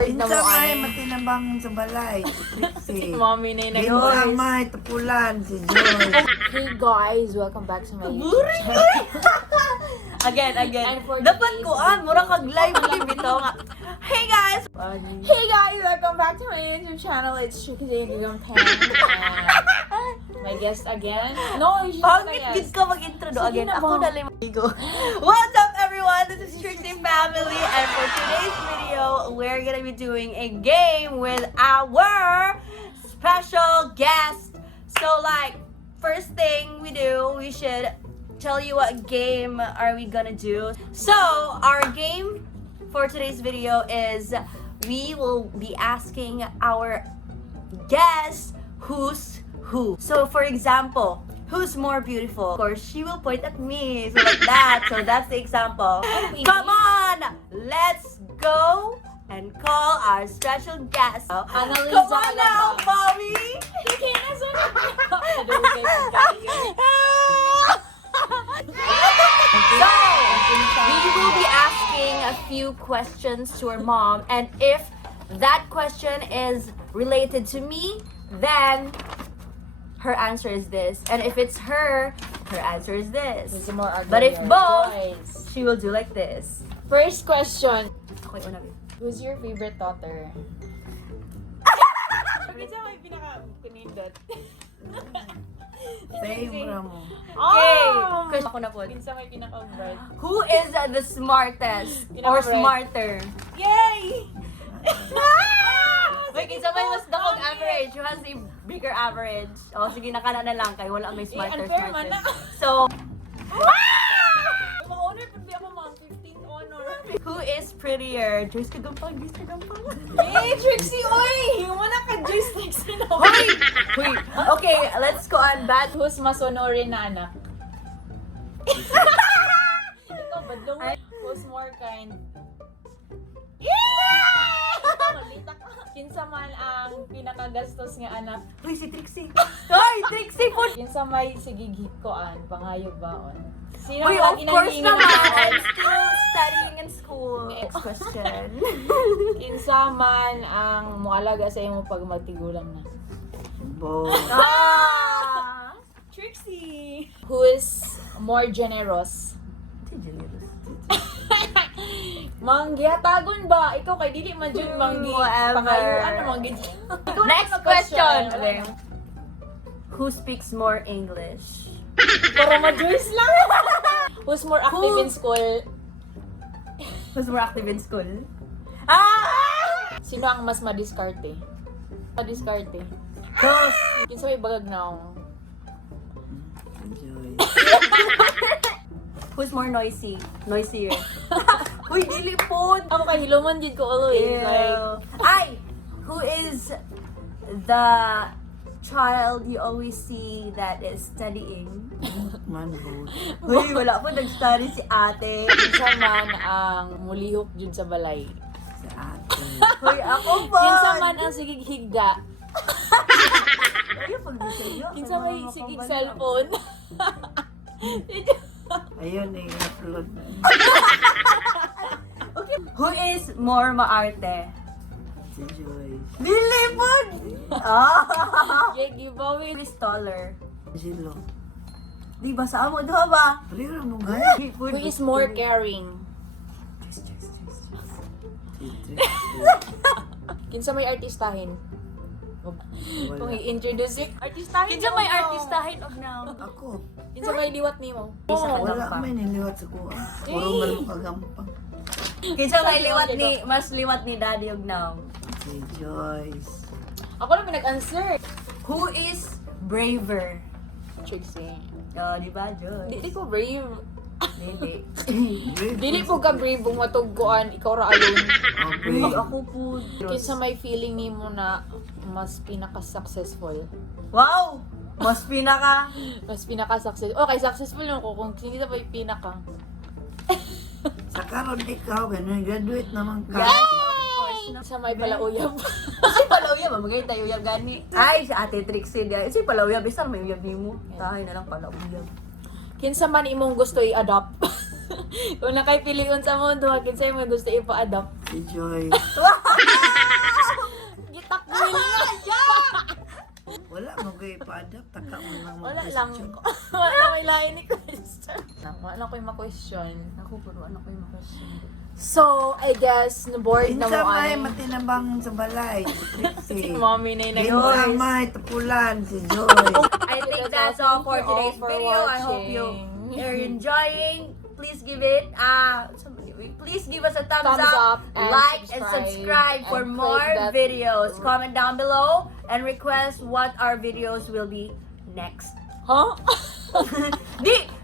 Pinsa may matinabang sa balay. Si mommy na Di mo lang may tapulan si Joy. Hey guys, welcome back to my YouTube channel. Again. And for Dapat today's ko mura kag live ito nga. Hey guys! Hey guys, welcome back to my YouTube channel. It's Tricky Yung Pan. My guest again. No, she's not a Pangit guest. gid ka mag-intro do Sige again. na Ako ba? na lang mag-go. What's up everyone? This is Trixie Family and for today's video, we're gonna be doing a game with our special guest. So like, first thing we do, we should tell you what game are we gonna do. So, our game for today's video is we will be asking our guests who's who. So, for example, who's more beautiful? Of course, she will point at me. So, like that. So, that's the example. Come on! Let's go and call our special guest. Annalisa Come on now, Alaba. Bobby! So, we will be asking a few questions to our mom, and if that question is related to me, then her answer is this. And if it's her answer is this. There's more ugly But if both, guys. she will do like this. First question. Okay, una. Who's your favorite daughter? Kasi may pinaka-pinindot. Same mo. Okay, question ako na po. Pinsa may pinaka-bright. Who is the smartest or Pinaka-bright. smarter? Yay! Wait, kinsa may mas dakong average? Who has a bigger average? O, sige, nakana na lang kay wala may smarter, unfair man na. smartest. So, Ma-honor kung di ako mga 15th honor. who is prettier? Joyce Kagampang, Joyce Kagampang. Yay, Trixie! Oy! Yung wala ka joystick sino? Wait! Okay, let's go on bad. Who's mas honorin na anak? Ikaw, badlong. Who's more kind? Malita ka. Kinsa man ang pinakagastos nga anak? Uy, si Trixie. Ay, Trixie po! Kinsa may sigigit koan, pangayog baon. Sino Uy, ang of course inalingan naman. baon? I'm still studying in school. Next question. Kinsa man ang mualaga sa imo pag magtigulang na? Bo. Ah! Trixie! Who is more generous? Manggihatagon ba? Ikaw kay dili man jud manggi Whatever. pangayuan na manggi. Next question. Okay. Who speaks more English? Para ma-juice lang. Who's more active Who? in school? Who's more active in school? Ah! Sino ang mas madiskarte? Madiskarte. Dos. Kinsa may bagag naong? Joy. Who's more noisy? Noisier. Uy, dili po. Ako kay hiluman jud ko always. Like, Ay! Who is the child you always see that is studying? Man both. Uy, wala po nag-study si ate. kinsa man ang mulihok jud sa balay? Sa ate. Uy, ako po. Kinsa man ang sigig higda? Ay, pag-desayo. Kinsa may sigig cellphone? Ayun eh, upload na. Okay. Who is more maarte? Si Joy. Dili po! Ah! Yay, giveaway. Who is taller? Si Lo. Di ba sa amo doha ba? Palira mo nga. Who is more caring? Si Trixie. Kinsa may artistahin? Kung Wala. i-introduce yung artistahin. Kinsa may artistahin og now? Ako. Kinsa may liwat nimo? Isa ka Wala gampang. may niliwat sa kuha. Puro Eh. man kagampang. Kinsa may liwat ni mas liwat ni daddy og now? Si Joyce. Ako na pinag-answer. Who is braver? Trixie. Oh, di ba, Joy? Dili ko brave. Dili. Dili po ka brave kung matugkuan, ikaw ra alone. Uy, Okay. ako po. Kinsa may feeling nimo na mas pinaka-successful? Wow! Mas pinaka. Mas pinaka-successful. Okay, successful lang ko kung hindi na pa yung pinaka. Sa karon ikaw, ganun, graduate naman ka. Sa may palauyab. Si Palawya, mamagay tayo uyab gani. Ay, si Ate Trixie dia. Si Palawya, bisa may uyab nimo. Tahay na lang Palawya. Kinsa man imong gusto i-adopt? Kung nakay piliun sa mundo, kinsa imong gusto ipa-adopt? Si Joyce. pa-adapt, taka mo lang Wala mag-question. lang. Wala lang may lain ni question. Wala ko yung ma-question. Ako pero ano ko yung question. So, I guess, na-bored na Kinsa mo may ano. matinabang sa balay, si Si Trixie. mommy na yung Kinsa nag-voice. may tapulan, si Joy. I think that's all for today's for video. I hope you watching. are enjoying. Please give it please give us a thumbs Thumbs up, up and like and subscribe for and more click that- videos. Comment down below and request what our videos will be next. Huh?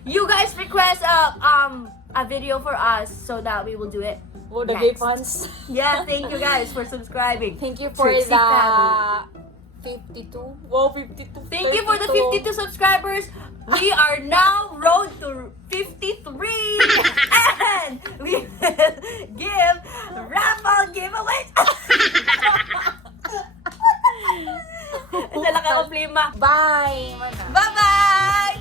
You guys request a video for us so that we will do it. Oh, the Next. gay fans. Yeah, thank you guys for subscribing. Thank you for Trixie the family. 52. Wow, 52. Thank you for the 52 subscribers. We are now road to 53 and we will give raffle giveaways. Dala ka ko, Plima. Bye! Mana. Bye-bye!